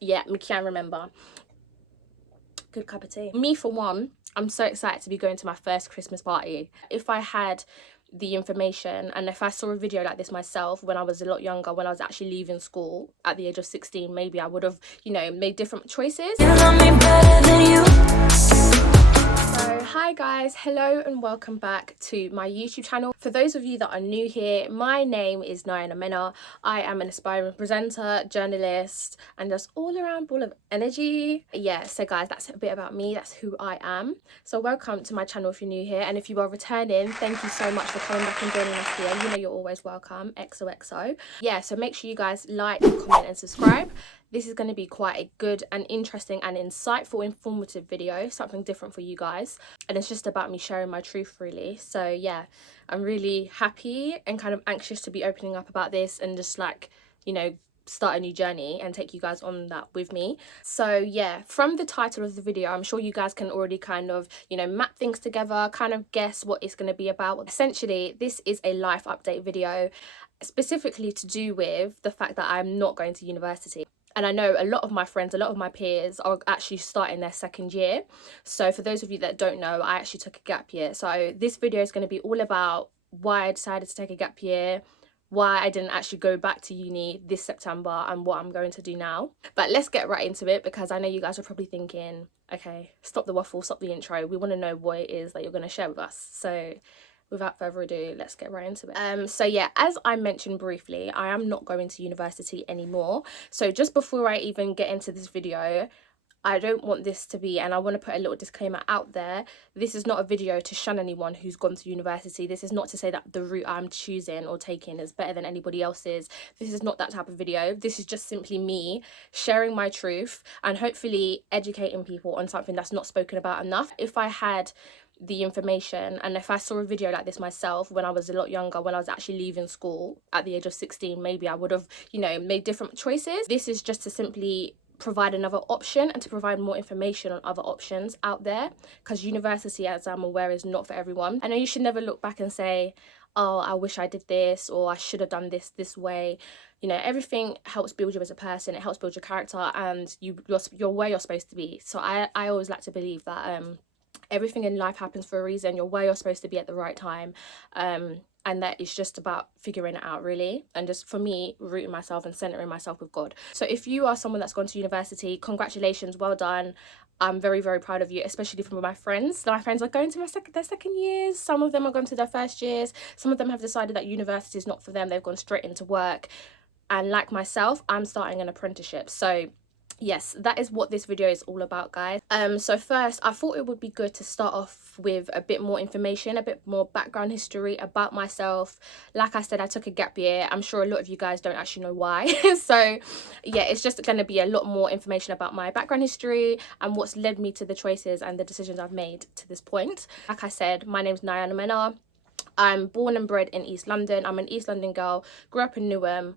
Yeah, me can remember. Good cup of tea. Me, for one, I'm so excited to be going to my first Christmas party. If I had the information and if I saw a video like this myself when I was a lot younger, when I was actually leaving school at the age of 16, maybe I would have, you know, made different choices. You know me better than you. So hi guys, hello and welcome back to my YouTube channel. For those of you that are new here, my name is Nayana Mena. I am an aspiring presenter, journalist, and just all around ball of energy. Yeah, so guys, that's a bit about me. That's who I am. So welcome to my channel if you're new here, and if you are returning, thank you so much for coming back and joining us here. You know you're always welcome. XOXO. Yeah, so make sure you guys like, comment and subscribe. This is going to be quite a good and interesting and insightful, informative video, something different for you guys. And it's just about me sharing my truth, really. So yeah, I'm really happy and kind of anxious to be opening up about this and just like, you know, start a new journey and take you guys on that with me. So yeah, from the title of the video, I'm sure you guys can already kind of, you know, map things together, kind of guess what it's going to be about. Essentially, this is a life update video, specifically to do with the fact that I'm not going to university. And I know a lot of my friends, a lot of my peers are actually starting their second year. So for those of you that don't know, I actually took a gap year. So this video is going to be all about why I decided to take a gap year, why I didn't actually go back to uni this September, and what I'm going to do now. But let's get right into it, because I know you guys are probably thinking, okay, stop the waffle, stop the intro. We want to know what it is that you're going to share with us. So without further ado, let's get right into it. So yeah, as I mentioned briefly, I am not going to university anymore. So just before I even get into this video, I don't want this to be, and I want to put a little disclaimer out there, this is not a video to shun anyone who's gone to university. This is not to say that the route I'm choosing or taking is better than anybody else's. This is not that type of video. This is just simply me sharing my truth and hopefully educating people on something that's not spoken about enough. If I had the information and if I saw a video like this myself when I was a lot younger, when I was actually leaving school at the age of 16, maybe I would have, you know, made different choices. This is just to simply provide another option and to provide more information on other options out there, because university, as I'm aware, is not for everyone. I know you should never look back and say, oh, I wish I did this, or I should have done this way. You know, everything helps build you as a person. It helps build your character and you're where you're supposed to be. So I always like to believe that everything in life happens for a reason. You're where you're supposed to be at the right time, and that it's just about figuring it out, really, and just, for me, rooting myself and centering myself with God. So if you are someone that's gone to university, congratulations, well done. I'm very, very proud of you, especially from my friends. My friends are going to their second years. Some of them are going to their first years. Some of them have decided that university is not for them. They've gone straight into work. And like myself, I'm starting an apprenticeship. So yes, that is what this video is all about, guys. So first, I thought it would be good to start off with a bit more information, a bit more background history about myself. Like I said, I took a gap year. I'm sure a lot of you guys don't actually know why. So yeah, it's just going to be a lot more information about my background history and what's led me to the choices and the decisions I've made to this point. Like I said, my name's Nayana Mena. I'm born and bred in East London. I'm an East London girl, grew up in Newham,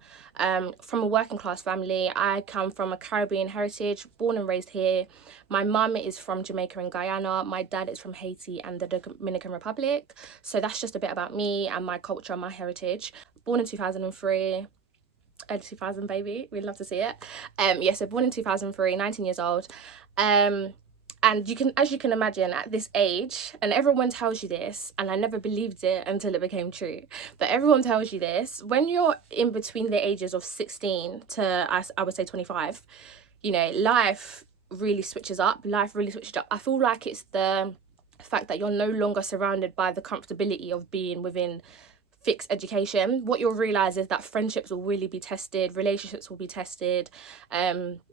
from a working class family. I come from a Caribbean heritage, born and raised here. My mum is from Jamaica and Guyana. My dad is from Haiti and the Dominican Republic. So that's just a bit about me and my culture, my heritage. Born in 2003. Early 2000 baby, we'd love to see it. Yeah, so born in 2003, 19 years old. And you can, as you can imagine, at this age, and everyone tells you this, and I never believed it until it became true, but everyone tells you this, when you're in between the ages of 16 to, I would say, 25, you know, life really switches up. Life really switches up. I feel like it's the fact that you're no longer surrounded by the comfortability of being within fixed education. What you'll realize is that friendships will really be tested, relationships will be tested.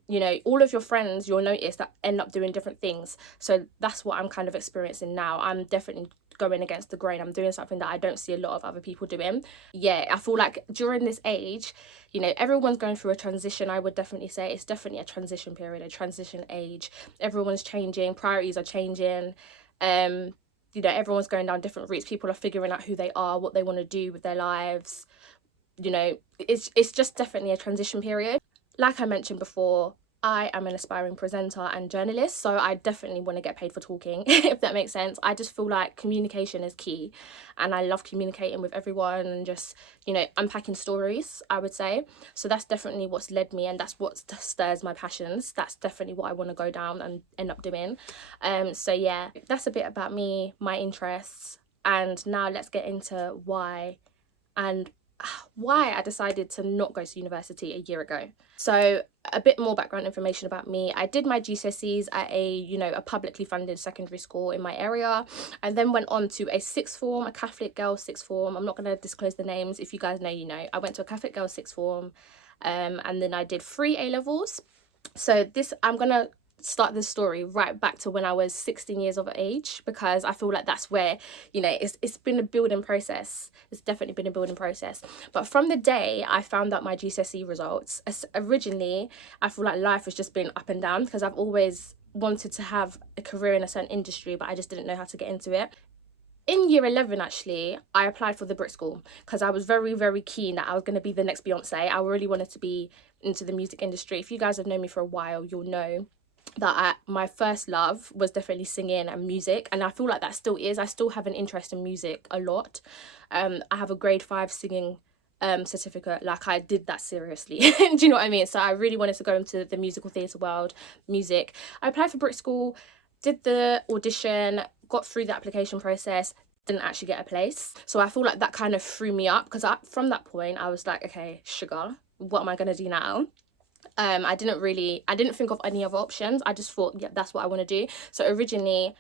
You know, all of your friends, you'll notice, that end up doing different things. So that's what I'm kind of experiencing now. I'm definitely going against the grain. I'm doing something that I don't see a lot of other people doing. Yeah, I feel like during this age, you know, everyone's going through a transition. I would definitely say it's definitely a transition period, a transition age. Everyone's changing, priorities are changing. You know, everyone's going down different routes. People are figuring out who they are, what they want to do with their lives. You know, it's just definitely a transition period. Like I mentioned before, I am an aspiring presenter and journalist, so I definitely want to get paid for talking, if that makes sense. I just feel like communication is key, and I love communicating with everyone and just, you know, unpacking stories, I would say. So that's definitely what's led me, and that's what stirs my passions. That's definitely what I want to go down and end up doing. So yeah, that's a bit about me, my interests, and now let's get into why I decided to not go to university a year ago. So a bit more background information about me. I did my GCSEs at a publicly funded secondary school in my area. I then went on to a sixth form, a Catholic girls sixth form. I'm not going to disclose the names. If you guys know, you know. I went to a Catholic girls sixth form, and then I did 3 A-levels. So I'm going to start this story right back to when I was 16 years of age, because I feel like that's where, you know, it's been a building process. It's definitely been a building process. But from the day I found out my GCSE results, originally I feel like life has just been up and down, because I've always wanted to have a career in a certain industry, but I just didn't know how to get into it. In year 11, actually, I applied for the Brit School because I was very, very keen that I was going to be the next Beyonce. I really wanted to be into the music industry. If you guys have known me for a while, you'll know that my first love was definitely singing and music, and I feel like that still is. I still have an interest in music a lot. I have a grade 5 singing certificate. Like, I did that seriously. Do you know what I mean? So I really wanted to go into the musical theatre world, music. I applied for Brit School, did the audition, got through the application process, didn't actually get a place. So I feel like that kind of threw me up, because from that point I was like, okay, sugar, what am I going to do now? I didn't think of any other options. I just thought, yeah, that's what I want to do. So originally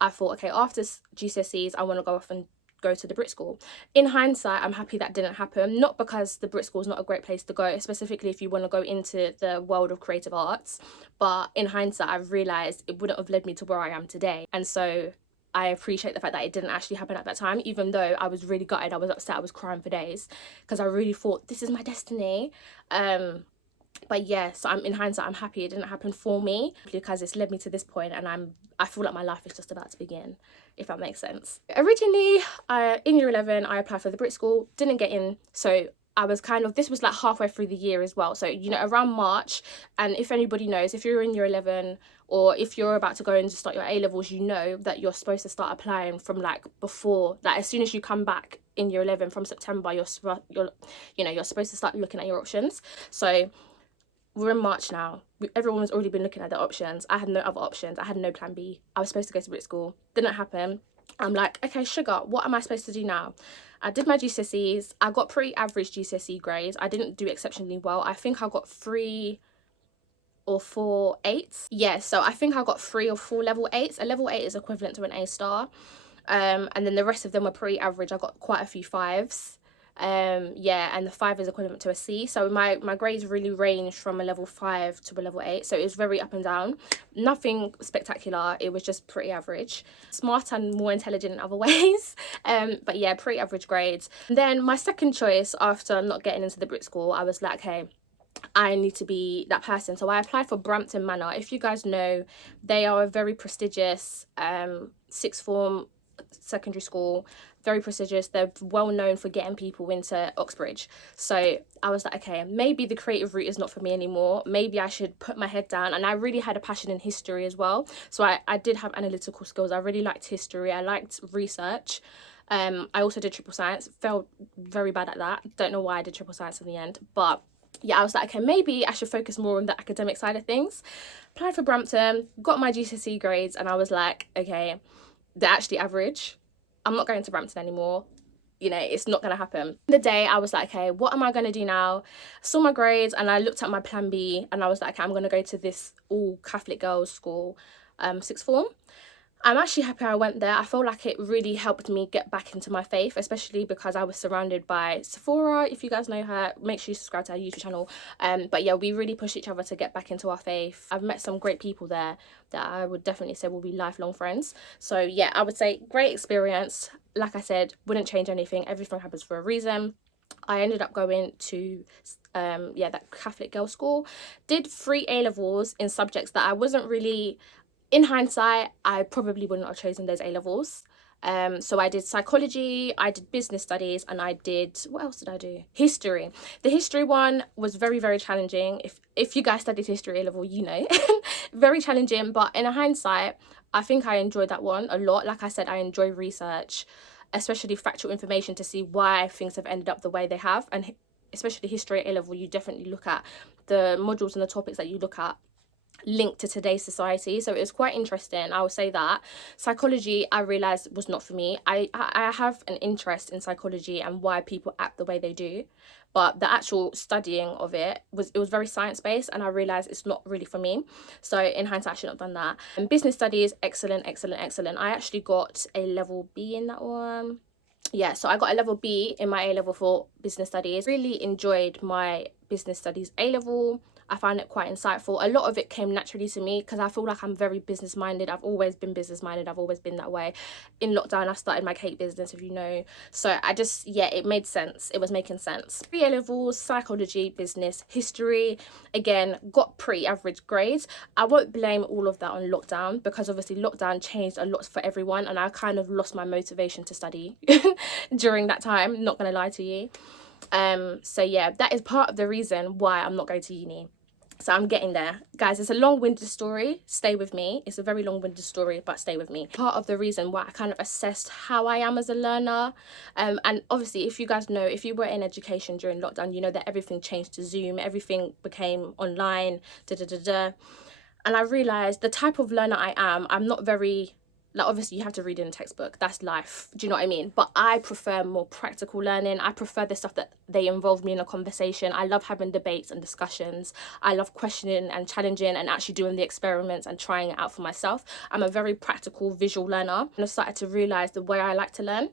I thought, okay, after GCSEs I want to go off and go to the Brit School. In hindsight, I'm happy that didn't happen, not because the Brit School is not a great place to go, specifically if you want to go into the world of creative arts, but in hindsight I've realised it wouldn't have led me to where I am today. And so I appreciate the fact that it didn't actually happen at that time, even though I was really gutted, I was upset, I was crying for days, because I really thought this is my destiny. But yeah, so in hindsight I'm happy it didn't happen for me, because it's led me to this point, and I feel like my life is just about to begin, if that makes sense. Originally, in year 11 I applied for the Brit School, didn't get in, so I was this was like halfway through the year as well, so you know, around March. And if anybody knows, if you're in year 11 or if you're about to go and start your A-levels, you know that you're supposed to start applying from like before that. As soon as you come back in year 11 from September, you're supposed to start looking at your options. So we're in March now. Everyone has already been looking at their options. I had no other options. I had no plan B. I was supposed to go to Brit School. Didn't happen. I'm like, okay, sugar, what am I supposed to do now? I did my GCSEs. I got pretty average GCSE grades. I didn't do exceptionally well. I think I got 3 or 4 8s. Yeah, so I think I got 3 or 4 level 8s. A level 8 is equivalent to an A star. And then the rest of them were pretty average. I got quite a few 5s. Yeah, and the 5 is equivalent to a C. So my grades really range from a level 5 to a level 8. So it was very up and down. Nothing spectacular. It was just pretty average. Smart and more intelligent in other ways. But yeah, pretty average grades. And then my second choice after not getting into the Brit School, I was like, hey, I need to be that person. So I applied for Mena. If you guys know, they are a very prestigious sixth form secondary school, very prestigious. They're well known for getting people into Oxbridge. So I was like, okay, maybe the creative route is not for me anymore. Maybe I should put my head down. And I really had a passion in history as well. So I did have analytical skills. I really liked history. I liked research. I also did triple science. Felt very bad at that. Don't know why I did triple science in the end, but yeah, I was like, okay, maybe I should focus more on the academic side of things. Applied for Brampton, got my GCSE grades, and I was like, okay, they're actually average. I'm not going to Brampton anymore. You know, it's not going to happen. The day I was like, okay, what am I going to do now? Saw my grades and I looked at my plan B, and I was like, okay, I'm going to go to this all Catholic girls school, sixth form. I'm actually happy I went there. I feel like it really helped me get back into my faith, especially because I was surrounded by Sephora. If you guys know her, make sure you subscribe to her YouTube channel. But yeah, we really push each other to get back into our faith. I've met some great people there that I would definitely say will be lifelong friends. So yeah, I would say great experience. Like I said, wouldn't change anything. Everything happens for a reason. I ended up going to that Catholic girls school. Did 3 A-levels in subjects that I wasn't really... In hindsight, I probably wouldn't have chosen those A-levels. So I did psychology, I did business studies, and I did, what else did I do? History. The history one was very, very challenging. If you guys studied history A level, you know. Very challenging, but in hindsight, I think I enjoyed that one a lot. Like I said, I enjoy research, especially factual information, to see why things have ended up the way they have. And especially history A level, you definitely look at the modules and the topics that you look at linked to today's society, so it was quite interesting. I will say that. Psychology, I realized, was not for me. I have an interest in psychology and why people act the way they do, but the actual studying of it was very science-based, and I realized it's not really for me. So in hindsight, I shouldn't have done that. And business studies, excellent. I actually got a level B in that one. Yeah, so I got a level B in my A level for business studies. Really enjoyed my business studies A level. I found it quite insightful. A lot of it came naturally to me because I feel like I'm very business minded. I've always been business minded. I've always been that way. In lockdown, I started my cake business, if you know. So I just, yeah, it made sense. It was making sense. 3 A levels, psychology, business, history. Again, got pretty average grades. I won't blame all of that on lockdown because obviously lockdown changed a lot for everyone, and I kind of lost my motivation to study during that time. Not gonna lie to you. So yeah, that is part of the reason why I'm not going to uni. So I'm getting there. Guys, it's a long-winded story. Stay with me. It's a very long-winded story, but stay with me. Part of the reason why I kind of assessed how I am as a learner. And obviously, if you guys know, if you were in education during lockdown, you know that everything changed to Zoom. Everything became online, And I realised the type of learner I am, I'm not very... Like, obviously, you have to read in a textbook. That's life. Do you know what I mean? But I prefer more practical learning. I prefer the stuff that they involve me in a conversation. I love having debates and discussions. I love questioning and challenging and actually doing the experiments and trying it out for myself. I'm a very practical, visual learner. And I started to realise the way I like to learn.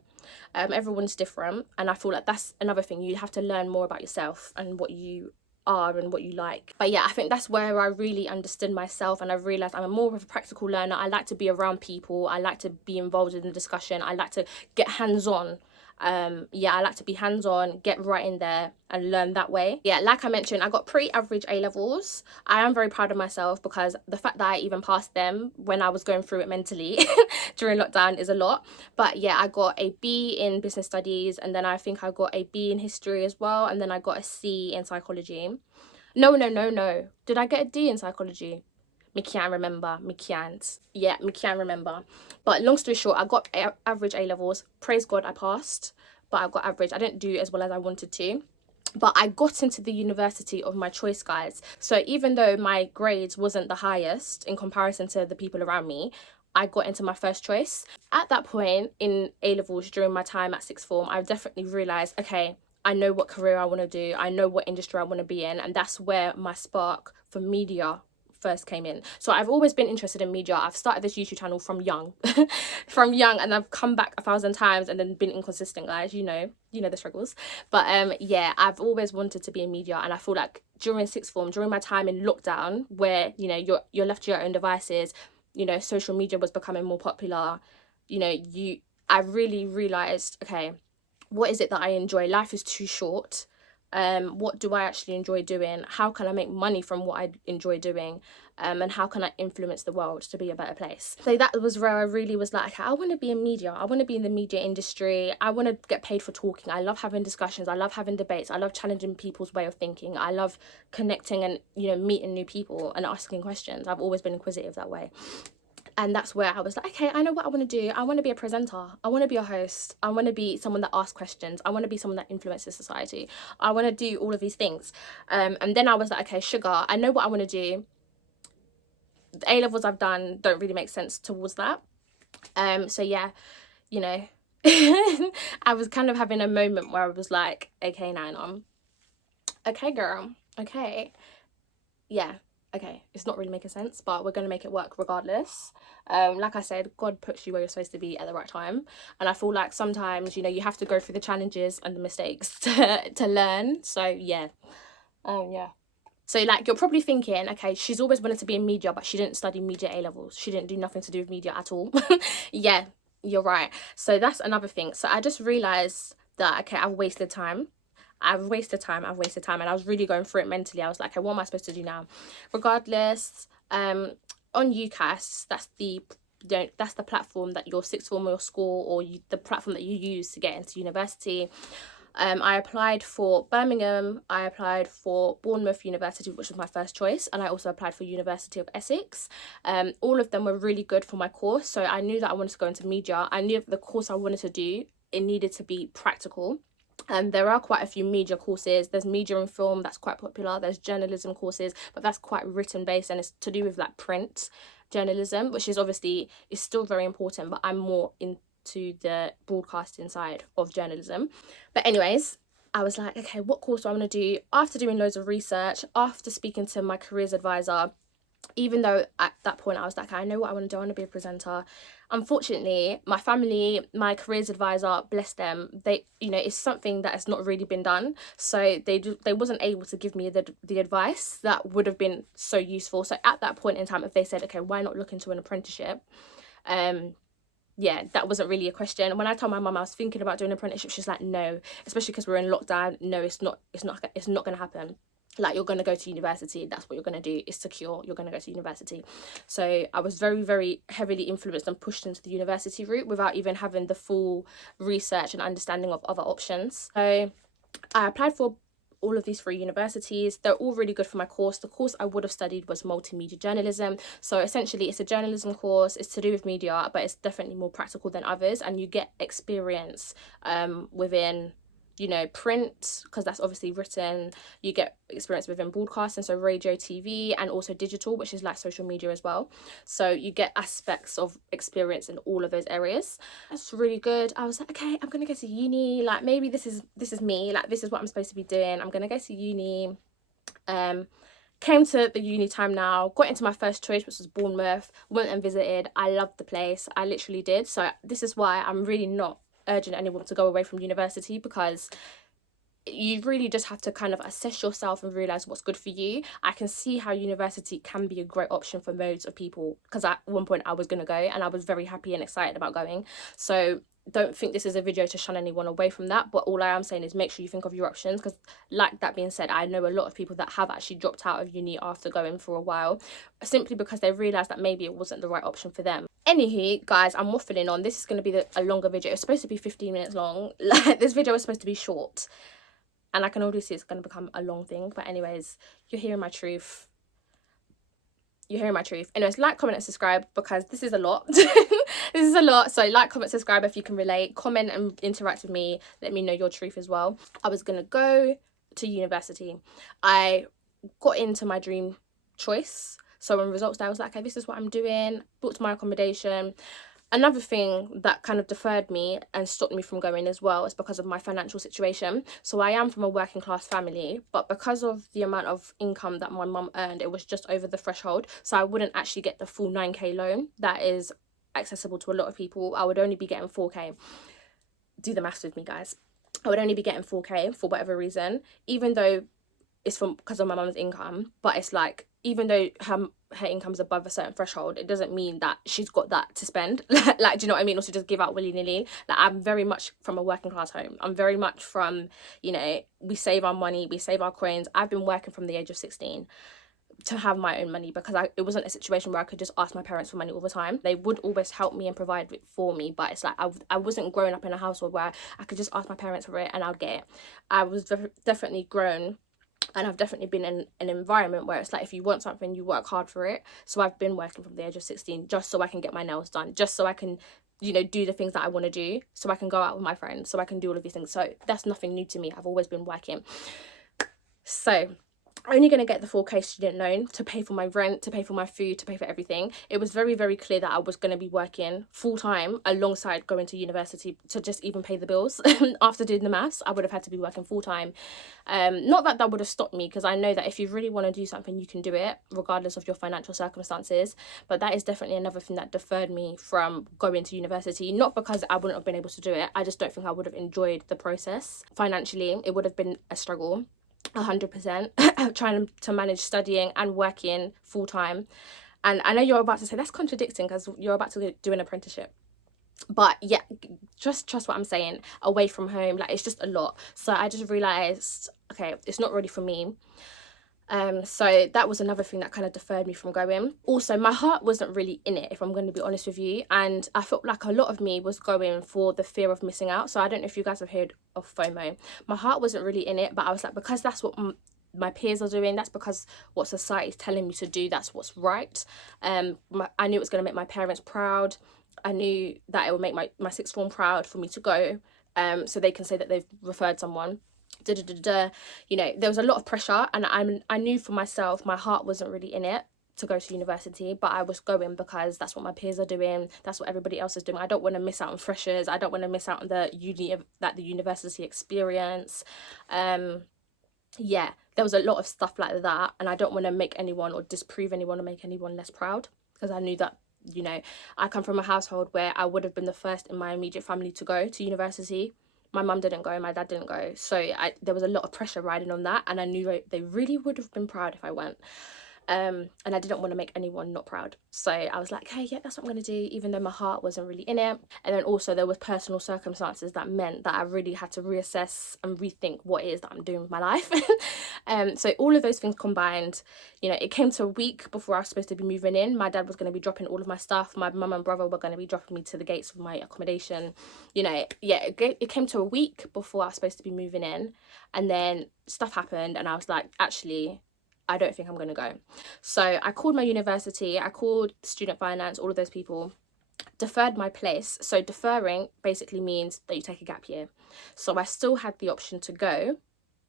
Everyone's different. And I feel like that's another thing. You have to learn more about yourself and what you are and what you like. But yeah, I think that's where I really understood myself, and I realized I'm more of a practical learner. I like to be around people. I like to be involved in the discussion. I like to get hands-on. Yeah, I like to be hands-on, get right in there and learn that way. Yeah, like I mentioned, I got pretty average A levels. I am very proud of myself because the fact that I even passed them when I was going through it mentally during lockdown is a lot. But yeah, I got a B in business studies, and then I think I got a B in history as well, and then I got a C in psychology. No. Did I get a D in psychology? Me can't remember. Me can't. Yeah, me can't remember. But long story short, I got average A levels. Praise God, I passed. But I got average. I didn't do as well as I wanted to. But I got into the university of my choice, guys. So even though my grades wasn't the highest in comparison to the people around me, I got into my first choice. At that point in A levels, during my time at sixth form, I definitely realised, okay, I know what career I want to do. I know what industry I want to be in. And that's where my spark for media first came in. So I've always been interested in media. I've started this YouTube channel from young and I've come back 1,000 times and then been inconsistent, guys. You know the struggles. But yeah, I've always wanted to be in media, and I feel like during sixth form, during my time in lockdown, where you're left to your own devices, social media was becoming more popular, I really realized, okay, what is it that I enjoy? Life is too short. What do I actually enjoy doing? How can I make money from what I enjoy doing? And how can I influence the world to be a better place? So that was where I really was like, okay, I want to be in media. I want to be in the media industry. I want to get paid for talking. I love having discussions. I love having debates. I love challenging people's way of thinking. I love connecting and, meeting new people and asking questions. I've always been inquisitive that way. And that's where I was like, okay, I know what I want to do. I want to be a presenter. I want to be a host. I want to be someone that asks questions. I want to be someone that influences society. I want to do all of these things. And then I was like, okay, sugar, I know what I want to do. The A levels I've done don't really make sense towards that. So yeah, I was kind of having a moment where I was like, okay, Nayana. Okay, girl. Okay. Yeah. Okay, it's not really making sense, but we're going to make it work regardless. Like I said, God puts you where you're supposed to be at the right time. And I feel like sometimes, you have to go through the challenges and the mistakes to learn. So, yeah. Yeah. So, like, you're probably thinking, okay, she's always wanted to be in media, but she didn't study media A levels. She didn't do nothing to do with media at all. Yeah, you're right. So that's another thing. So I just realised that, okay, I've wasted time. And I was really going through it mentally. I was like, okay, what am I supposed to do now? Regardless, on UCAS, that's the that's the platform that your sixth form or your school, or the platform that you use to get into university. I applied for Birmingham, I applied for Bournemouth University, which was my first choice, and I also applied for University of Essex. All of them were really good for my course, so I knew that I wanted to go into media. I knew the course I wanted to do, it needed to be practical. And there are quite a few media courses. There's media and film, that's quite popular. There's journalism courses, but that's quite written based, and it's to do with like print journalism, which is obviously is still very important, but I'm more into the broadcasting side of journalism. But anyways, I was like, okay, what course do I want to do? After doing loads of research, after speaking to my careers advisor, even though at that point I was like, I know what I want to do, I want to be a presenter. Unfortunately, my family, my careers advisor, bless them, they, you know, it's something that has not really been done. So they wasn't able to give me the advice that would have been so useful. So at that point in time, if they said, okay, why not look into an apprenticeship? Yeah, that wasn't really a question. When I told my mum I was thinking about doing an apprenticeship, she's like, no, especially because we're in lockdown. No, it's not going to happen. Like, you're going to go to university, that's what you're going to do, it's secure, you're going to go to university. So I was very, very heavily influenced and pushed into the university route without even having the full research and understanding of other options. So I applied for all of these 3 universities. They're all really good for my course. The course I would have studied was multimedia journalism. So essentially it's a journalism course, it's to do with media, but it's definitely more practical than others, and you get experience within, you know, print, because that's obviously written. You get experience within broadcasting, so radio, TV, and also digital, which is like social media as well. So you get aspects of experience in all of those areas. That's really good. I was like, okay, I'm gonna go to uni, like maybe this is me, like this is what I'm supposed to be doing. I'm gonna go to uni. Came to the uni time now, got into my first choice, which was Bournemouth, went and visited. I loved the place, I literally did. So this is why I'm really not urging anyone to go away from university, because you really just have to kind of assess yourself and realize what's good for you. I can see how university can be a great option for loads of people, because at one point I was going to go and I was very happy and excited about going. So don't think this is a video to shun anyone away from that, but all I am saying is make sure you think of your options, because like that being said, I know a lot of people that have actually dropped out of uni after going for a while, simply because they realised that maybe it wasn't the right option for them. Anywho, guys, I'm waffling on. This is going to be a longer video. It's supposed to be 15 minutes long. Like, this video is supposed to be short, and I can already see it's going to become a long thing. But anyways, you're hearing my truth. You're hearing my truth. Anyways, like, comment and subscribe, because this is a lot. This is a lot. So like, comment, subscribe if you can relate. Comment and interact with me. Let me know your truth as well. I was going to go to university. I got into my dream choice. So when results day, I was like, okay, this is what I'm doing. Booked my accommodation. Another thing that kind of deferred me and stopped me from going as well is because of my financial situation. So I am from a working class family, but because of the amount of income that my mum earned, it was just over the threshold. So I wouldn't actually get the full 9k loan that is accessible to a lot of people. I would only be getting 4k. Do the maths with me, guys. I would only be getting 4k for whatever reason, even though it's because of my mum's income. But it's like, even though her income's above a certain threshold, it doesn't mean that she's got that to spend. Like, do you know what I mean? Also, just give out willy-nilly. Like, I'm very much from a working class home. I'm very much from, you know, we save our money, we save our coins. I've been working from the age of 16 to have my own money, because it wasn't a situation where I could just ask my parents for money all the time. They would always help me and provide it for me, but it's like I wasn't growing up in a household where I could just ask my parents for it and I'll get it. I was definitely grown, and I've definitely been in an environment where it's like, if you want something, you work hard for it. So I've been working from the age of 16 just so I can get my nails done, just so I can, you know, do the things that I want to do, so I can go out with my friends, so I can do all of these things. So that's nothing new to me. I've always been working. So only going to get the 4k student loan to pay for my rent, to pay for my food, to pay for everything. It was very, very clear that I was going to be working full-time alongside going to university to just even pay the bills. After doing the maths, I would have had to be working full-time. Not that that would have stopped me, because I know that if you really want to do something, you can do it regardless of your financial circumstances. But that is definitely another thing that deferred me from going to university. Not because I wouldn't have been able to do it, I just don't think I would have enjoyed the process. Financially, it would have been a struggle. 100%. Trying to manage studying and working full-time. And I know you're about to say that's contradicting, because you're about to do an apprenticeship, but yeah, just trust what I'm saying. Away from home, like, it's just a lot. So I just realized, okay, it's not really for me. So that was another thing that kind of deferred me from going. Also, my heart wasn't really in it, if I'm going to be honest with you, and I felt like a lot of me was going for the fear of missing out. So I don't know if you guys have heard of FOMO. My heart wasn't really in it, but I was like, because that's what my peers are doing, that's because what society is telling me to do, that's what's right. I knew it was going to make my parents proud. I knew that it would make my sixth form proud for me to go, so they can say that they've referred someone. You know, there was a lot of pressure, and I knew for myself my heart wasn't really in it to go to university, but I was going because that's what my peers are doing, that's what everybody else is doing. I don't want to miss out on freshers, I don't want to miss out on the university experience. Yeah, there was a lot of stuff like that, and I don't want to make anyone or disprove anyone or make anyone less proud, because I knew that, you know, I come from a household where I would have been the first in my immediate family to go to university. My mum didn't go, my dad didn't go, so there was a lot of pressure riding on that, and I knew they really would have been proud if I went. And I didn't want to make anyone not proud, so I was like, hey, yeah, that's what I'm going to do, even though my heart wasn't really in it. And then also there was personal circumstances that meant that I really had to reassess and rethink what it is that I'm doing with my life. So all of those things combined, you know, it came to a week before I was supposed to be moving in. My dad was going to be dropping all of my stuff, my mum and brother were going to be dropping me to the gates of my accommodation, you know. Yeah, it came to a week before I was supposed to be moving in, and then stuff happened, and I was like, actually, I don't think I'm going to go. So I called my university, I called student finance, all of those people, deferred my place. So deferring basically means that you take a gap year. So I still had the option to go,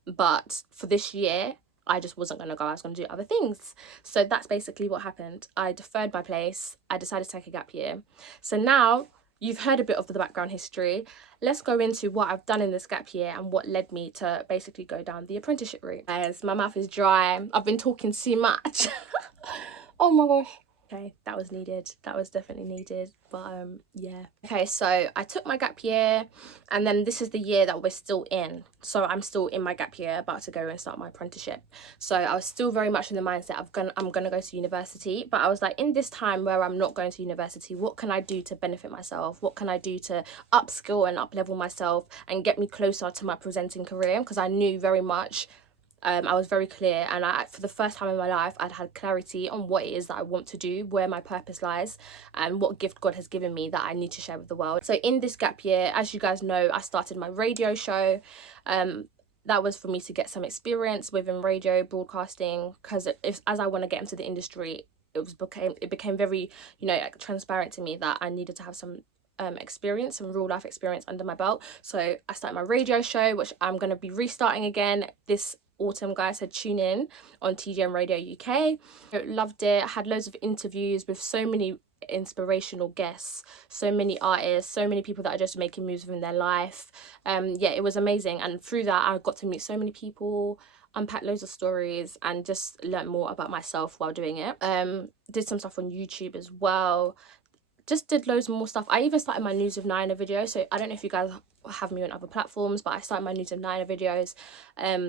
but for this year, I just wasn't going to go. I was going to do other things. So that's basically what happened. I deferred my place. I decided to take a gap year. So now you've heard a bit of the background history. Let's go into what I've done in this gap year and what led me to basically go down the apprenticeship route. As my mouth is dry, I've been talking too much. Oh my gosh. Okay, that was needed. That was definitely needed. But yeah. Okay, so I took my gap year, and then this is the year that we're still in. So I'm still in my gap year, about to go and start my apprenticeship. So I was still very much in the mindset of I'm gonna go to university. But I was like, in this time where I'm not going to university, what can I do to benefit myself? What can I do to upskill and up-level myself and get me closer to my presenting career? Because I knew very much, I was very clear, and for the first time in my life, I'd had clarity on what it is that I want to do, where my purpose lies, and what gift God has given me that I need to share with the world. So in this gap year, as you guys know, I started my radio show. That was for me to get some experience within radio broadcasting, because as I want to get into the industry, it became very, you know, transparent to me that I needed to have some experience, some real life experience under my belt. So I started my radio show, which I'm going to be restarting again this autumn, guys. So tune in on TGM Radio UK. I loved it. I had loads of interviews with so many inspirational guests, so many artists, so many people that are just making moves within their life. Yeah, it was amazing, and through that I got to meet so many people, unpack loads of stories, and just learn more about myself while doing it. Did some stuff on YouTube as well, just did loads more stuff. I even started my News of Nayana video. So I don't know if you guys have me on other platforms, but I started my News of Nayana videos.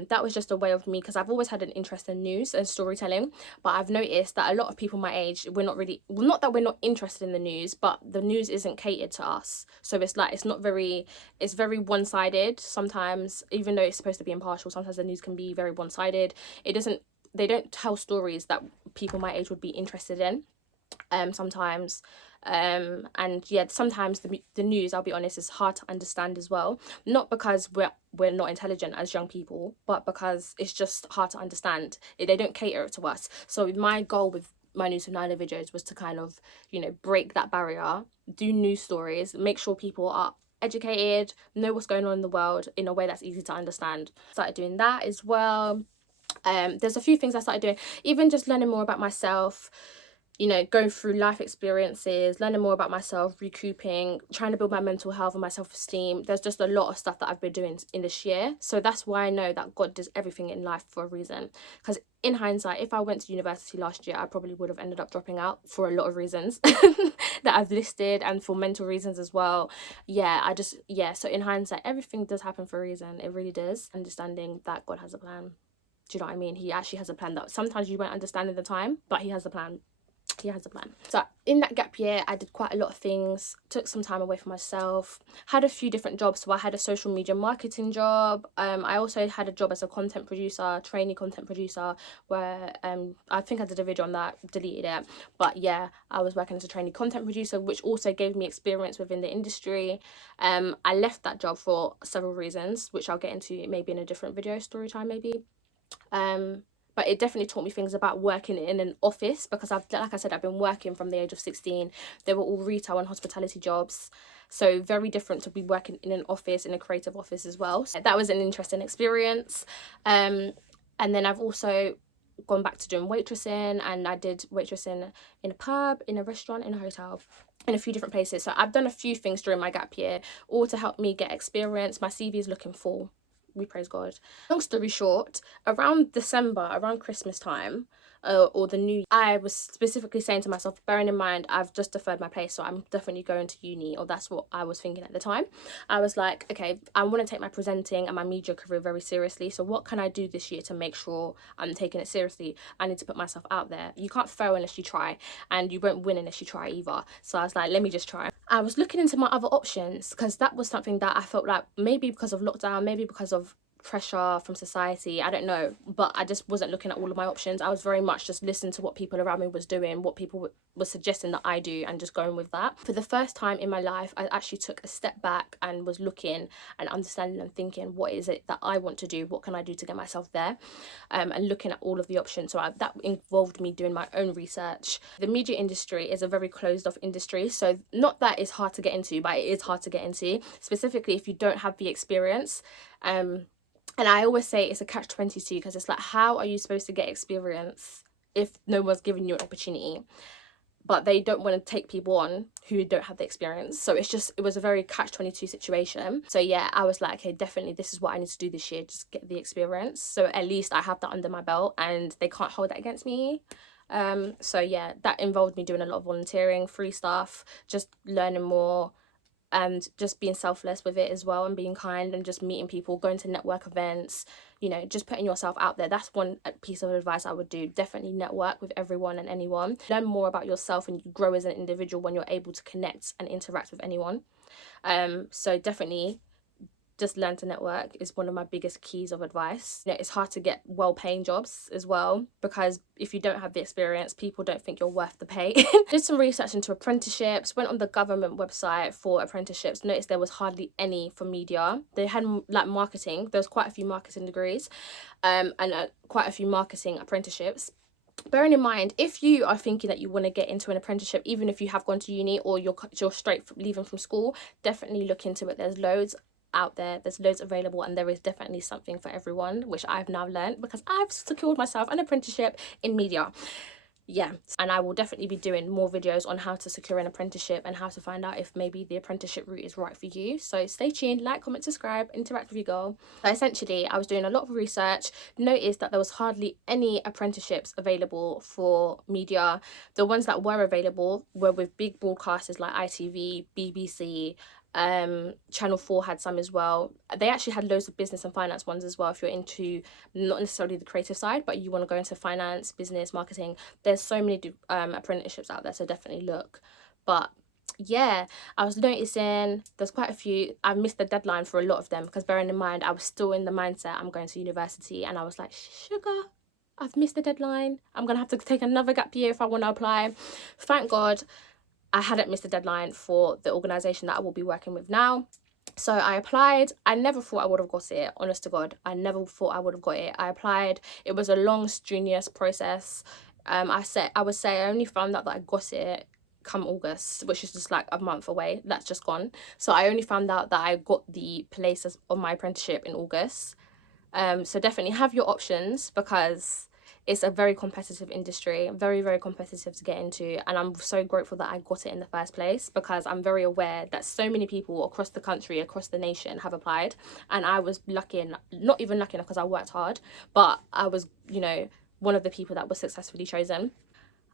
That was just a way of me, because I've always had an interest in news and storytelling, but I've noticed that a lot of people my age, we're not really, well, not that we're not interested in the news, but the news isn't catered to us. So it's like, it's very one-sided sometimes. Even though it's supposed to be impartial, sometimes the news can be very one-sided. They don't tell stories that people my age would be interested in sometimes. And yeah, sometimes the news, I'll be honest, is hard to understand as well, not because we're not intelligent as young people, but because it's just hard to understand. They don't cater it to us. So my goal with my News of Nayana videos was to kind of, you know, break that barrier, do news stories, make sure people are educated, know what's going on in the world in a way that's easy to understand. Started doing that as well. There's a few things I started doing, even just learning more about myself, you know, going through life experiences, learning more about myself, recouping, trying to build my mental health and my self-esteem. There's just a lot of stuff that I've been doing in this year. So that's why I know that God does everything in life for a reason. Because in hindsight, if I went to university last year, I probably would have ended up dropping out for a lot of reasons that I've listed, and for mental reasons as well. So in hindsight, everything does happen for a reason. It really does. Understanding that God has a plan. Do you know what I mean? He actually has a plan that sometimes you won't understand at the time, but he has a plan. he has a plan. So in that gap year, I did quite a lot of things, took some time away for myself, had a few different jobs. So I had a social media marketing job. I also had a job as a content producer, trainee content producer, where I think I did a video on that, deleted it. But yeah, I was working as a trainee content producer, which also gave me experience within the industry. I left that job for several reasons, which I'll get into maybe in a different video, story time maybe. But it definitely taught me things about working in an office, because like I said, I've been working from the age of 16. They were all retail and hospitality jobs, so very different to be working in an office, in a creative office as well. So that was an interesting experience. And then I've also gone back to doing waitressing, and I did waitressing in a pub, in a restaurant, in a hotel, in a few different places. So I've done a few things during my gap year, all to help me get experience. My CV is looking full, we praise God. Long story short, around December, around Christmas time, or the new year, I was specifically saying to myself, bearing in mind I've just deferred my place, so I'm definitely going to uni, or that's what I was thinking at the time. I was like, okay, I want to take my presenting and my media career very seriously, so what can I do this year to make sure I'm taking it seriously? I need to put myself out there. You can't fail unless you try, and you won't win unless you try either. So I was like, let me just try. I was looking into my other options, because that was something that I felt like, maybe because of lockdown, maybe because of pressure from society, I don't know, but I just wasn't looking at all of my options. I was very much just listening to what people around me was doing, what people were suggesting that I do, and just going with that. For the first time in my life, I actually took a step back and was looking and understanding and thinking, what is it that I want to do? What can I do to get myself there? And looking at all of the options. So that involved me doing my own research. The media industry is a very closed off industry, so not that it's hard to get into, but it is hard to get into, specifically if you don't have the experience. And I always say it's a catch-22, because it's like, how are you supposed to get experience if no one's giving you an opportunity? But they don't want to take people on who don't have the experience. So it was a very catch-22 situation. So yeah, I was like, okay, definitely this is what I need to do this year, just get the experience. So at least I have that under my belt and they can't hold that against me. So yeah, that involved me doing a lot of volunteering, free stuff, just learning more, and just being selfless with it as well, and being kind, and just meeting people, going to network events, you know, just putting yourself out there. That's one piece of advice I would do. Definitely network with everyone and anyone. Learn more about yourself, and you grow as an individual when you're able to connect and interact with anyone. So definitely just learn to network is one of my biggest keys of advice. You know, it's hard to get well-paying jobs as well, because if you don't have the experience, people don't think you're worth the pay. Did some research into apprenticeships, went on the government website for apprenticeships, noticed there was hardly any for media. They had like marketing, there was quite a few marketing degrees, and quite a few marketing apprenticeships. Bearing in mind, if you are thinking that you want to get into an apprenticeship, even if you have gone to uni or you're straight from leaving from school, definitely look into it. There's loads out there, there's loads available, and there is definitely something for everyone, which I've now learned because I've secured myself an apprenticeship in media. Yeah, and I will definitely be doing more videos on how to secure an apprenticeship and how to find out if maybe the apprenticeship route is right for you. So stay tuned, like, comment, subscribe, interact with your girl. So essentially, I was doing a lot of research, noticed that there was hardly any apprenticeships available for media. The ones that were available were with big broadcasters like ITV, BBC, Channel 4 had some as well. They actually had loads of business and finance ones as well, if you're into not necessarily the creative side, but you want to go into finance, business, marketing. There's so many apprenticeships out there, so definitely look. But yeah, I was noticing there's quite a few. I missed the deadline for a lot of them, because bearing in mind I was still in the mindset I'm going to university, and I was like, sugar, I've missed the deadline, I'm gonna have to take another gap year if I want to apply. Thank God I hadn't missed the deadline for the organisation that I will be working with now. So I applied. I never thought I would have got it, honest to God. I never thought I would have got it. I applied. It was a long, strenuous process. I would say I only found out that I got it come August, which is just like a month away. That's just gone. So I only found out that I got the places on my apprenticeship in August. So definitely have your options, because it's a very competitive industry, very, very competitive to get into. And I'm so grateful that I got it in the first place, because I'm very aware that so many people across the country, across the nation have applied. And I was lucky, not even lucky enough because I worked hard, but I was, you know, one of the people that was successfully chosen.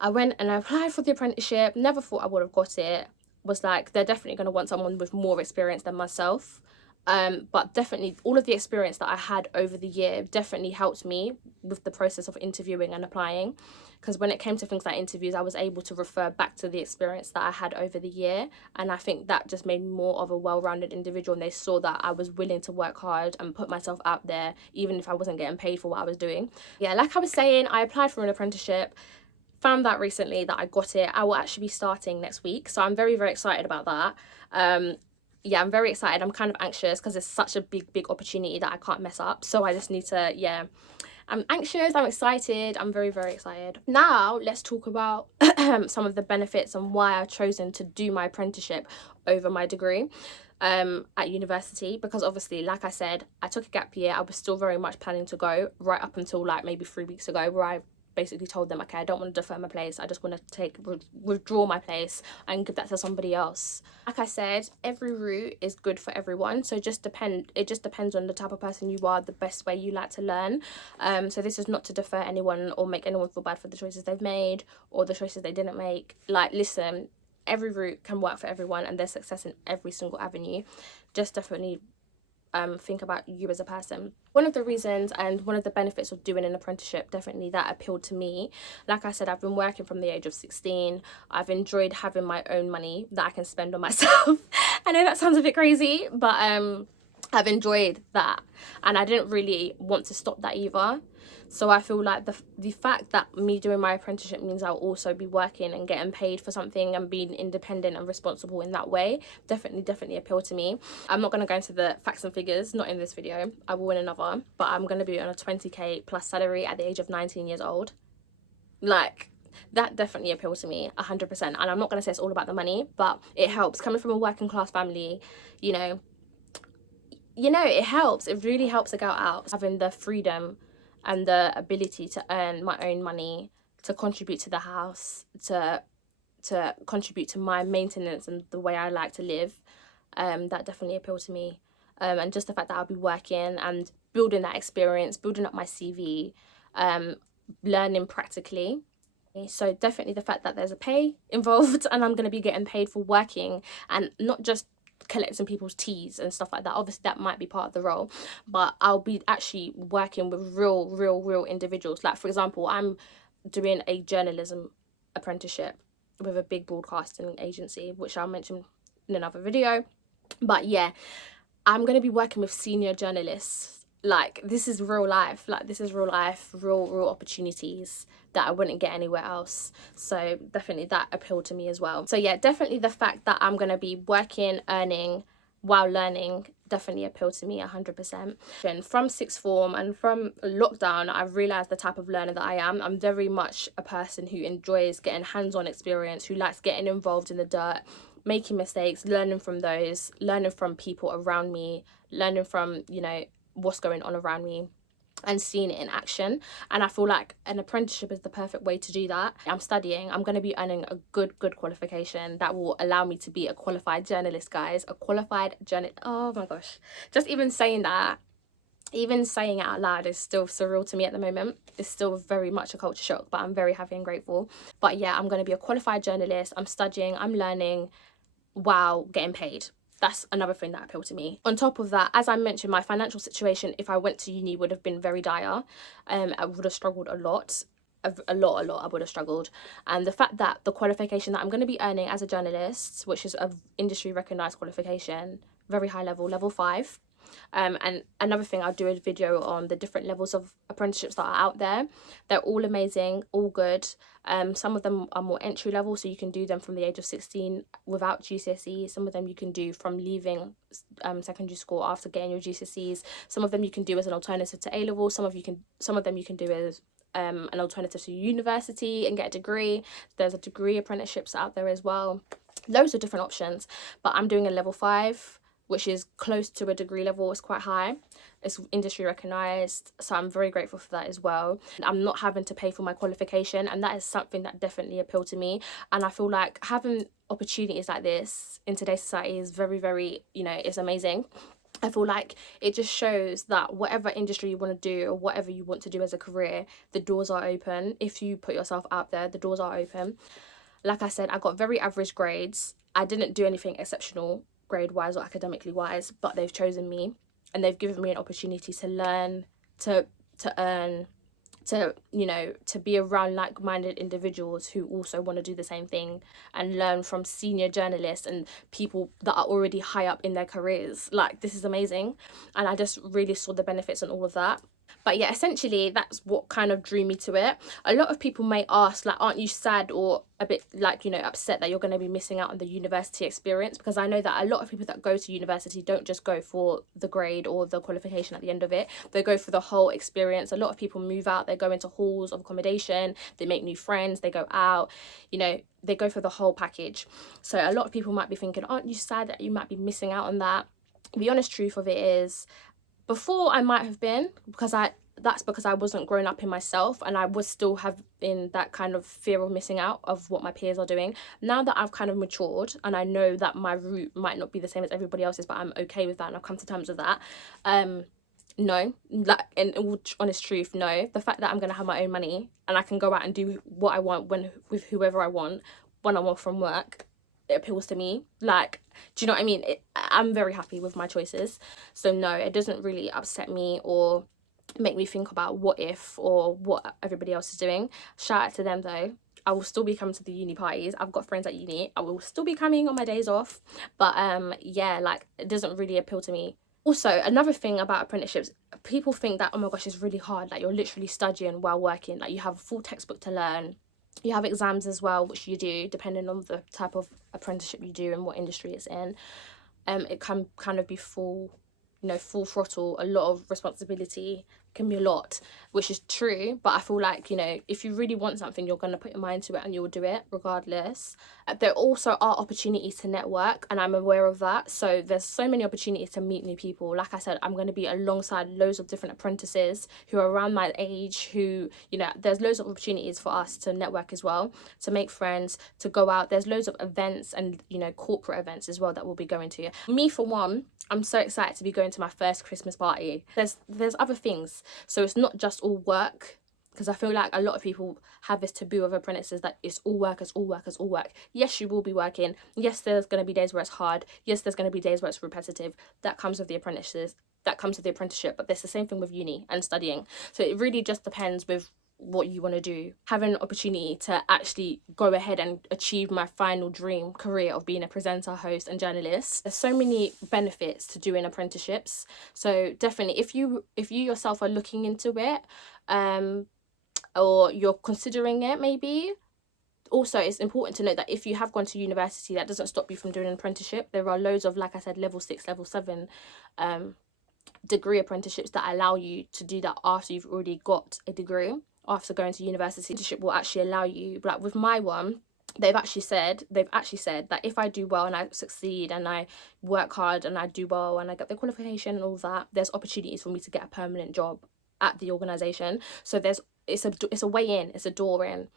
I went and I applied for the apprenticeship, never thought I would have got it. Was like, they're definitely going to want someone with more experience than myself. But definitely all of the experience that I had over the year definitely helped me with the process of interviewing and applying, because when it came to things like interviews, I was able to refer back to the experience that I had over the year, and I think that just made me more of a well-rounded individual, and they saw that I was willing to work hard and put myself out there even if I wasn't getting paid for what I was doing. Yeah, like I was saying, I applied for an apprenticeship, found that recently that I got it. I will actually be starting next week, so I'm very excited about that. Yeah, I'm very excited. I'm kind of anxious because it's such a big opportunity that I can't mess up, so I just need to, yeah, I'm anxious, I'm excited, I'm very excited. Now let's talk about some of the benefits and why I've chosen to do my apprenticeship over my degree at university, because obviously, like I said, I took a gap year. I was still very much planning to go right up until like maybe 3 weeks ago, where I basically told them, okay, I don't want to defer my place, I just want to withdraw my place and give that to somebody else. Like I said, every route is good for everyone, so it just depends on the type of person you are, the best way you like to learn. So this is not to defer anyone or make anyone feel bad for the choices they've made or the choices they didn't make. Like, listen, every route can work for everyone and there's success in every single avenue. Just definitely think about you as a person. One of the reasons and one of the benefits of doing an apprenticeship definitely that appealed to me, like I said, I've been working from the age of 16. I've enjoyed having my own money that I can spend on myself. I know that sounds a bit crazy, but I've enjoyed that, and I didn't really want to stop that either. So I feel like the fact that me doing my apprenticeship means I'll also be working and getting paid for something and being independent and responsible in that way definitely appealed to me. I'm not going to go into the facts and figures, not in this video, I will in another, but I'm going to be on a 20k plus salary at the age of 19 years old. Like, that definitely appeals to me 100%. And I'm not going to say it's all about the money, but it helps. Coming from a working class family, you know, it helps. It really helps a girl out, having the freedom and the ability to earn my own money, to contribute to the house, to contribute to my maintenance and the way I like to live. That definitely appealed to me. And just the fact that I'll be working and building that experience, building up my CV, learning practically. So definitely the fact that there's a pay involved and I'm going to be getting paid for working and not just collecting people's teas and stuff like that. Obviously that might be part of the role, but I'll be actually working with real individuals. Like, for example, I'm doing a journalism apprenticeship with a big broadcasting agency, which I'll mention in another video. But yeah, I'm going to be working with senior journalists. Like, this is real life. Like, this is real life, real opportunities that I wouldn't get anywhere else. So definitely that appealed to me as well. So yeah, definitely the fact that I'm going to be working, earning while learning definitely appealed to me 100%. And from sixth form and from lockdown, I've realized the type of learner that I am. I'm very much a person who enjoys getting hands-on experience, who likes getting involved in the dirt, making mistakes, learning from those, learning from people around me, learning from, you know, what's going on around me and seeing it in action. And I feel like an apprenticeship is the perfect way to do that. I'm studying, I'm going to be earning a good qualification that will allow me to be a qualified journalist, guys. A qualified journalist. Oh my gosh, just even saying that, even saying it out loud is still surreal to me at the moment. It's still very much a culture shock, but I'm very happy and grateful. But yeah, I'm going to be a qualified journalist. I'm studying, I'm learning while getting paid. That's another thing that appealed to me. On top of that, as I mentioned, my financial situation, if I went to uni, would have been very dire. I would have struggled a lot. A lot I would have struggled. And the fact that the qualification that I'm going to be earning as a journalist, which is a industry recognised qualification, very high level, level 5. And another thing, I'll do a video on the different levels of apprenticeships that are out there. They're all amazing, all good. Some of them are more entry level, so you can do them from the age of 16 without GCSE. Some of them you can do from leaving secondary school after getting your GCSEs. Some of them you can do as an alternative to A level. Some of them you can do as an alternative to university and get a degree. There's a degree apprenticeships out there as well. Loads of different options, but I'm doing a level 5, which is close to a degree level. It's quite high. It's industry recognised, so I'm very grateful for that as well. I'm not having to pay for my qualification, and that is something that definitely appealed to me. And I feel like having opportunities like this in today's society is very, you know, it's amazing. I feel like it just shows that whatever industry you want to do or whatever you want to do as a career, the doors are open. If you put yourself out there, the doors are open. Like I said, I got very average grades. I didn't do anything exceptional grade wise or academically wise, but they've chosen me, and they've given me an opportunity to learn, to earn, to, you know, to be around like-minded individuals who also want to do the same thing, and learn from senior journalists and people that are already high up in their careers. Like, this is amazing, and I just really saw the benefits and all of that. But yeah, essentially that's what kind of drew me to it. A lot of people may ask, like, aren't you sad or a bit, like, you know, upset that you're going to be missing out on the university experience? Because I know that a lot of people that go to university don't just go for the grade or the qualification at the end of it. They go for the whole experience. A lot of people move out, they go into halls of accommodation, they make new friends, they go out, you know, they go for the whole package. So a lot of people might be thinking, aren't you sad that you might be missing out on that? The honest truth of it is, before I might have been, because that's because I wasn't grown up in myself, and I was still having that kind of fear of missing out of what my peers are doing. Now that I've kind of matured and I know that my route might not be the same as everybody else's, but I'm okay with that and I've come to terms with that, no, like, in all honest truth, no. The fact that I'm gonna have my own money and I can go out and do what I want with whoever I want when I'm off from work, it appeals to me. Like, do you know what I mean? I'm very happy with my choices. So no, it doesn't really upset me or make me think about what if or what everybody else is doing. Shout out to them though. I will still be coming to the uni parties. I've got friends at uni. I will still be coming on my days off. But yeah, like, it doesn't really appeal to me. Also, another thing about apprenticeships, people think that, oh my gosh, it's really hard. Like, you're literally studying while working. Like, you have a full textbook to learn. You have exams as well, which you do depending on the type of apprenticeship you do and what industry it's in. It can kind of be full, you know, full throttle. A lot of responsibility, can be a lot, which is true. But I feel like, you know, if you really want something, you're going to put your mind to it and you'll do it regardless. There also are opportunities to network, and I'm aware of that. So there's so many opportunities to meet new people. Like I said, I'm going to be alongside loads of different apprentices who are around my age, who, you know, there's loads of opportunities for us to network as well, to make friends, to go out. There's loads of events and, you know, corporate events as well that we'll be going to. Me, for one, I'm so excited to be going to my first Christmas party. There's other things. So it's not just all work, because I feel like a lot of people have this taboo of apprentices that it's all work, it's all work, it's all work. Yes, you will be working. Yes, there's going to be days where it's hard. Yes, there's going to be days where it's repetitive. That comes with the apprentices. That comes with the apprenticeship. But there's the same thing with uni and studying. So it really just depends with what you want to do. Having an opportunity to actually go ahead and achieve my final dream career of being a presenter, host and journalist, there's so many benefits to doing apprenticeships. So definitely, if you yourself are looking into it, or you're considering it, maybe. Also, it's important to note that if you have gone to university, that doesn't stop you from doing an apprenticeship. There are loads of, like I said, level 6, level 7 degree apprenticeships that allow you to do that after you've already got a degree. After going to university, apprenticeship will actually allow you, like with my one, they've actually said that if I do well and I succeed and I work hard and I do well and I get the qualification and all that, there's opportunities for me to get a permanent job at the organisation. So it's a way in, it's a door in,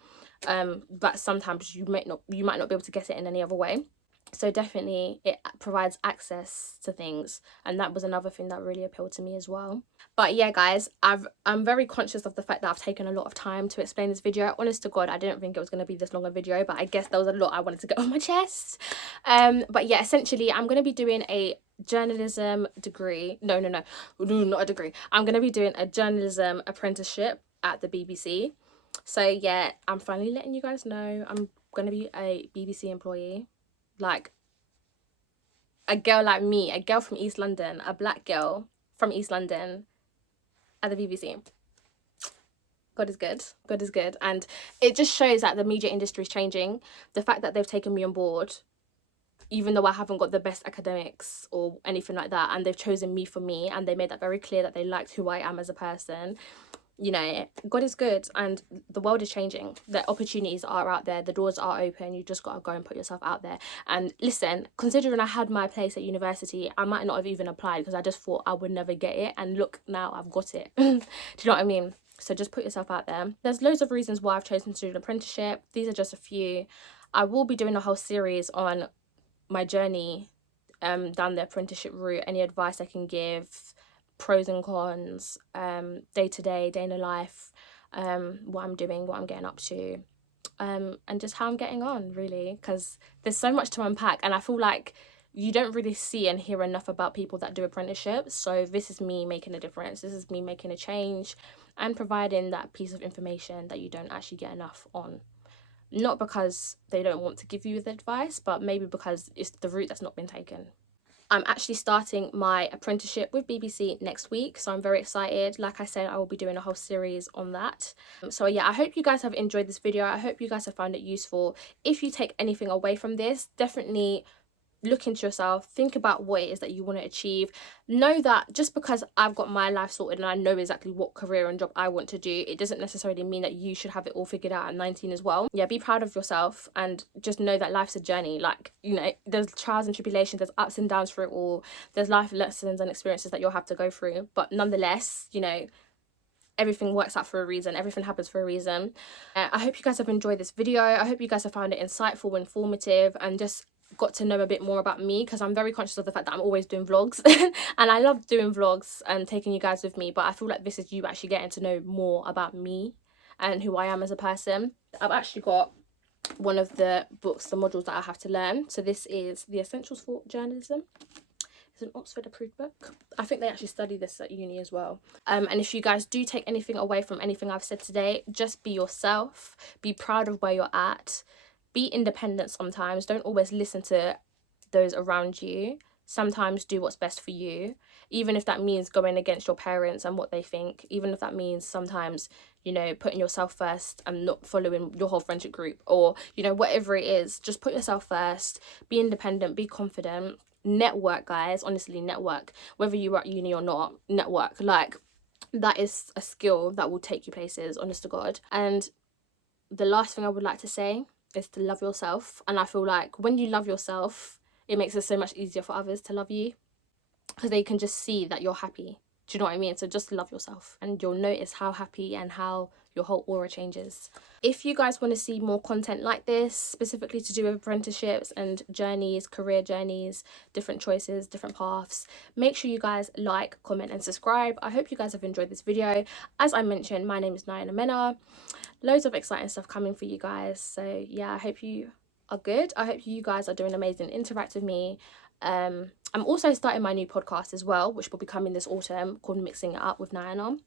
but sometimes you might not be able to get it in any other way. So definitely it provides access to things, and that was another thing that really appealed to me as well. But yeah, guys, I'm very conscious of the fact that I've taken a lot of time to explain this video. Honest to God, I didn't think it was going to be this long a video, but I guess there was a lot I wanted to get off my chest. But yeah, essentially I'm going to be doing a journalism degree. No, not a degree. I'm going to be doing a journalism apprenticeship at the BBC. So yeah, I'm finally letting you guys know I'm going to be a BBC employee. Like, a girl like me, a girl from East London, a black girl from East London at the BBC. God is good. God is good. And it just shows that the media industry is changing. The fact that they've taken me on board, even though I haven't got the best academics or anything like that, and they've chosen me for me, and they made that very clear that they liked who I am as a person. You know, God is good, and the world is changing. The opportunities are out there, the doors are open. You just got to go and put yourself out there. And listen, considering I had my place at university, I might not have even applied because I just thought I would never get it, and look, now I've got it. Do you know what I mean? So just put yourself out there. There's loads of reasons why I've chosen to do an apprenticeship. These are just a few. I will be doing a whole series on my journey down the apprenticeship route, any advice I can give, pros and cons, day-to-day, day in the life, what I'm doing, what I'm getting up to, and just how I'm getting on, really, because there's so much to unpack. And I feel like you don't really see and hear enough about people that do apprenticeships. So this is me making a difference. This is me making a change and providing that piece of information that you don't actually get enough on. Not because they don't want to give you the advice, but maybe because it's the route that's not been taken. I'm actually starting my apprenticeship with BBC next week, so I'm very excited. Like I said, I will be doing a whole series on that. So yeah, I hope you guys have enjoyed this video. I hope you guys have found it useful. If you take anything away from this, definitely look into yourself, think about what it is that you want to achieve. Know that just because I've got my life sorted and I know exactly what career and job I want to do, it doesn't necessarily mean that you should have it all figured out at 19 as well. Yeah, be proud of yourself and just know that life's a journey. Like, you know, there's trials and tribulations, there's ups and downs through it all, there's life lessons and experiences that you'll have to go through, but nonetheless, you know, everything works out for a reason, everything happens for a reason. I hope you guys have enjoyed this video. I hope you guys have found it insightful, informative, and just got to know a bit more about me, because I'm very conscious of the fact that I'm always doing vlogs and I love doing vlogs and taking you guys with me, but I feel like this is you actually getting to know more about me and who I am as a person. I've actually got one of the books, the modules that I have to learn. So this is The Essentials for Journalism. It's an Oxford approved book. I think they actually study this at uni as well. And if you guys do take anything away from anything I've said today, just be yourself, be proud of where you're at, be independent sometimes. Don't always listen to those around you. Sometimes do what's best for you, even if that means going against your parents and what they think, even if that means sometimes, you know, putting yourself first and not following your whole friendship group, or, you know, whatever it is. Just put yourself first, be independent, be confident, network, guys. Honestly, network. Whether you're at uni or not, network. Like, that is a skill that will take you places, honest to God. And the last thing I would like to say is to love yourself. And I feel like when you love yourself, it makes it so much easier for others to love you, because they can just see that you're happy. Do you know what I mean? So just love yourself and you'll notice how happy and how your whole aura changes. If you guys want to see more content like this, specifically to do with apprenticeships and journeys, career journeys, different choices, different paths, make sure you guys like, comment and subscribe. I hope you guys have enjoyed this video. As I mentioned, my name is Nayana Mena. Loads of exciting stuff coming for you guys. So yeah, I hope you are good. I hope you guys are doing amazing. Interact with me. I'm also starting my new podcast as well, which will be coming this autumn, called Mixing It Up with Nayana,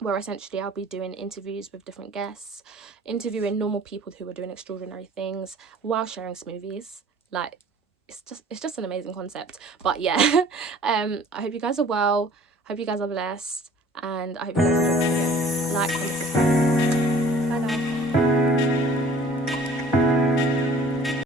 where essentially I'll be doing interviews with different guests, interviewing normal people who are doing extraordinary things while sharing smoothies. Like, it's just an amazing concept. But yeah, I hope you guys are well, hope you guys are blessed, and I hope you guys enjoy the video. Like, comment, subscribe.